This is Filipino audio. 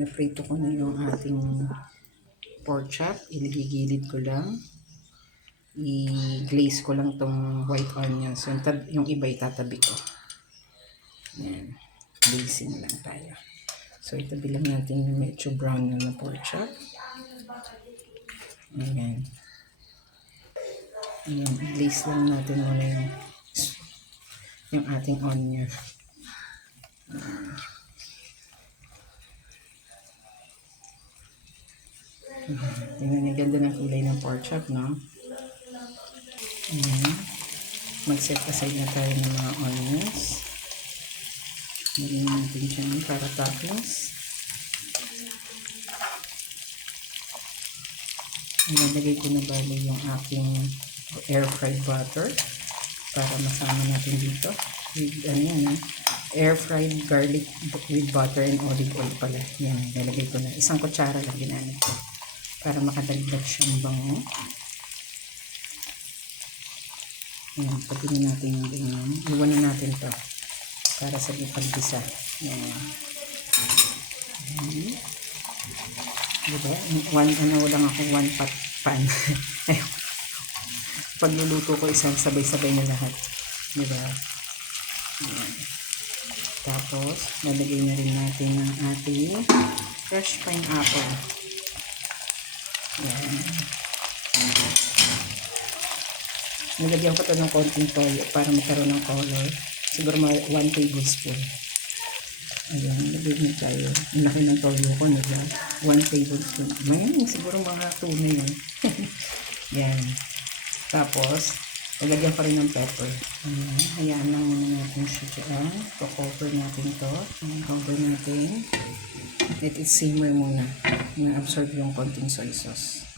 Naprito ko na yung ating pork chop. Iligigilid ko lang. I-glaze ko lang tong white onions. Yung iba itatabi ko. Yan. Glazing lang tayo. So, itabi lang natin yung medyo brown na pork chop. Ayan. Ayan. I-glaze lang natin muna yung ating onion. Tingnan niyo, ganda ng kulay ng pork chop, no? Ayan. Mag-set aside na tayo ng mga onions. Lagyan natin dyan para toppings. Nilagay ko na bali yung aking air fried butter para masama natin dito. With, air fried garlic with butter and olive oil pala. Yan, nilagay ko na. Isang kutsara lang ginamit ko para makadagdag siyang bango. Yan, pati na natin yung ganyan. Iwan na natin to para sa ipag-gisa. Yan. Diba? Lang ako one pan. Pagluluto ko isang sabay-sabay na lahat. Diba? Yan. Tapos, lalagay na rin natin ang ating fresh pineapple. Yan. Nilagyan ko ito ng konting toyo para magkaroon ng color. Siguro 1 tablespoon. Ayan, nilagay na tayo. Ang laki ng toyo ko, nila. 1 tablespoon. Ayan, siguro mga 2 na yun. Yan. Tapos, lagyan pa rin ng pepper. Ayan, hayaan lang muna natin siya dyan. Cover natin to. Cover natin. Let it simmer muna. Na-absorb yung konting soy sauce.